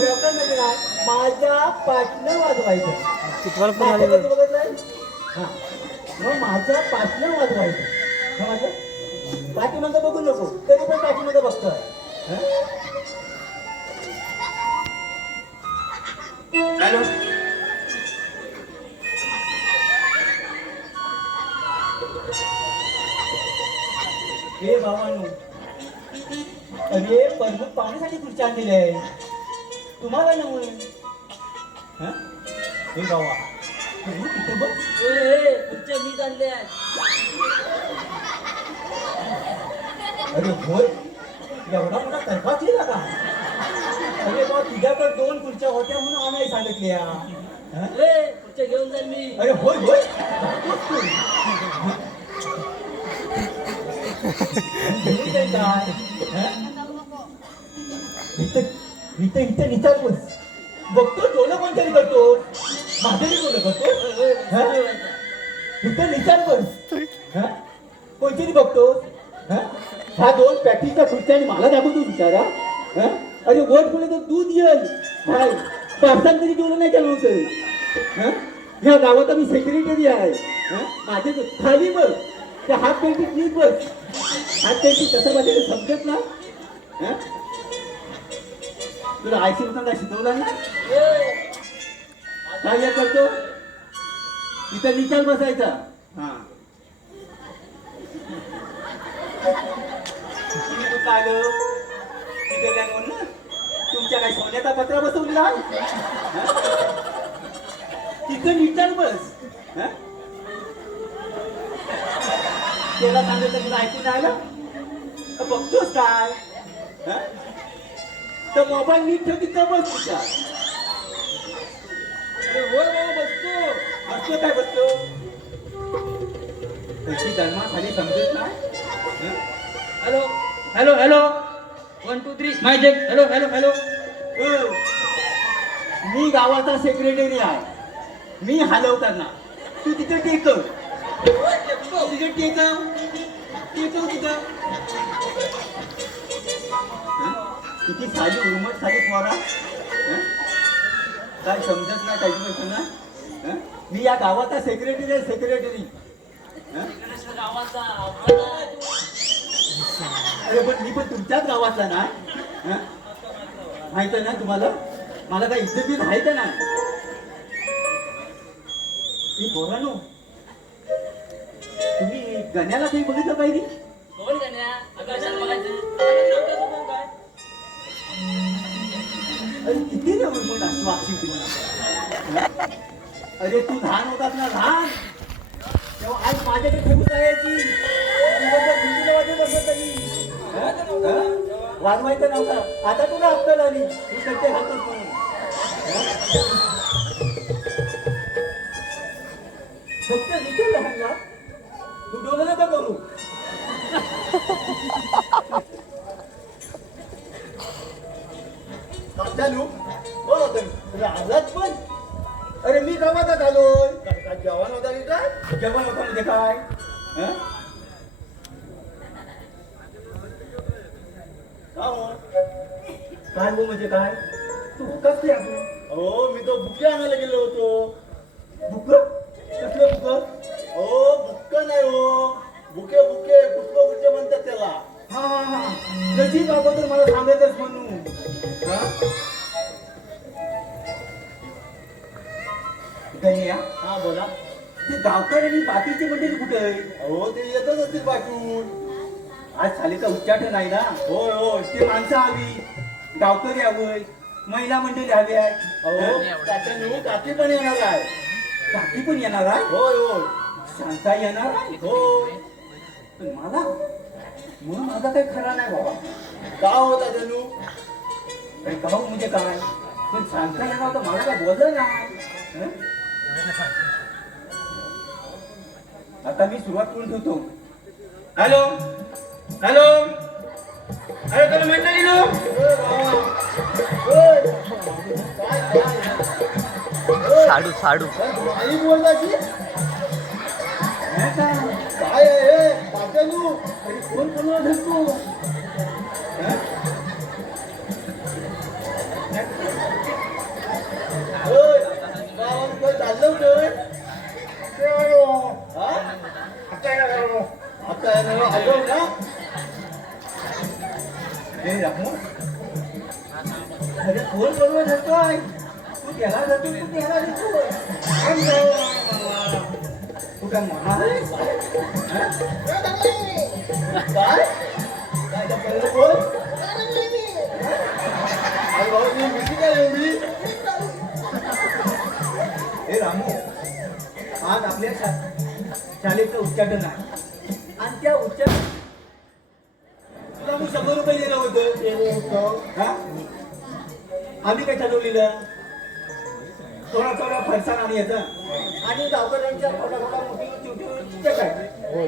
म्हणजे काय माझ्या पाटणं वाजवायचं. पण बघितलंय? हा. मग माझ्या पाटणं वाजवायचं. समजलं? पाठीमागं बघू नको. तरी पण पाठीमागं बघतोय. हा? हॅलो? हे भावानो अरे परमत पाहण्यासाठी खुर्ची आणलेली आहे तुम्हाला नव्हे हं? हे तुम्ही तिथे बघ. तुमच्या मी चालले अरे होय? एवढा मोठा तरफा केला का अरे बा तुझ्याकडे दोन खुर्च्या होत्या म्हणून आणायला सांगितल्या. हं? पुढच्या घेऊन जाईल मी. अरे होय होय. काय? इथे इथं इथं बघतो डोलं कोणतरी करतो. माझ्याने डोलं करतो हं? इथं विचार बस कोणतरी बघतो. हा? ह्या दोन पॅटीच्या खुर्च्या आणि मला दाखवतो विचारा. हा? अरे वर पुढे तर दूध येईल. काय पावसात तरी जेवढं नाही केलं होतं. हं? ह्या गावात मी सेक्रेटरी आहे. हं? माझे तर खाली बस. त्या हात पेटी नीट बस. हात पेटी कसं माझ्याकडे समजत ना? हं? तुला आयशी होताना शिकवला ना काय हे करतो? इथं विचार बसायचा. हा. तुम्ही म्हणून? तुमच्या काय सोन्याचा पत्रा बसवला तिथं विचार बस. त्याला सांगितलं तुला ऐकून आलं? तर बघतोस काय? तर मोबाईल नीट ठेव तिथं बस तुझ्या. अरे होय बाबा बसतो. बसतो काय बसतो? त्याची धर्मा खाली समजत नाही? Hello hello hello. One two three my check hello hello hello. मी गावाचा सेक्रेटरी आहे. मी हलव करणार तू तिथे टेकव तिथे टेकव साली उर्मट साली पोरा. काय समजत नाही काही पैसे ना मी या गावाचा सेक्रेटरी आहे सेक्रेटरी अरे पण मी पण तुमच्याच गावातला ना. माहीत आहे ना तुम्हाला? मला काय इज्जतीत आहे का ना मी बोला नो तुम्ही गण्याला काही बघितलं पाहिजे? अरे किती रे उर्मट असं वागशील तुम्हाला अरे तू लहान होतास ना लहान तेव्हा आज माझ्याकडे ठेवून जायची वाजवायचं नव्हतं आता तुला अक्कल आली तू सत्य घालतोस म्हणून हं? फक्त विचार लहानला तू डोलं नका करू चालू बोल होतं पण. अरे मी गावात आलोय. काय जेवण होता की काय? जेवण होता म्हणजे काय? हो? काय हो? म्हणजे काय? तू कसली आपण हो मी तो बुके आणायला गेलो होतो. बुक कसलं बुक हो बुक्क नाही हो. बुके बुके पुष्पगुच्छ म्हणतात त्याला. हा हा हा. नजीक अगोदर मला सांगायचंच म्हणून. हं? गण्या, हा बोला. ते गावकर आणि बाकीची मंडळी कुठे हो ते येतच असतील पाठवून. आज सालीचा उच्चाटन आहे ना? होय होय. ते माणसं हवी. गावकरी हवंय महिला मंडळी हवी आहे. अहो त्याच्या निघून काकी पण येणार आहे. काकी पण येणार आहे? होय होय. शांता येणार आहे? हो. पण मला म्हणून माझा काही खरा नाही बाबा का होता जणू काही गाव म्हणजे काय? पण शांता येणार तर मला काय बोललं हं? आता मी सुरुवात करून ठेवतो. हॅलो? हॅलो? अरे तुला मंडळी नो साडू साडू. आई बोलताची काय आहे? फोन कोणाला धरतो अरे कोण बरोबर जातोय तू त्याला जातो तू त्याला जातो तू काय काय अरे भाऊ मी भीती काय हे रामू आज आपल्या शा- शाळेचं उच्चाटन आहे. आणि त्या उच्चाटन शंभर रुपये दिलं होतं. हा? आम्ही काय ठरवलेलं थोडा थोडा फरसाण आणि याचा. आणि गावकऱ्यांच्या थोडा थोडा मोठी चिचक आहे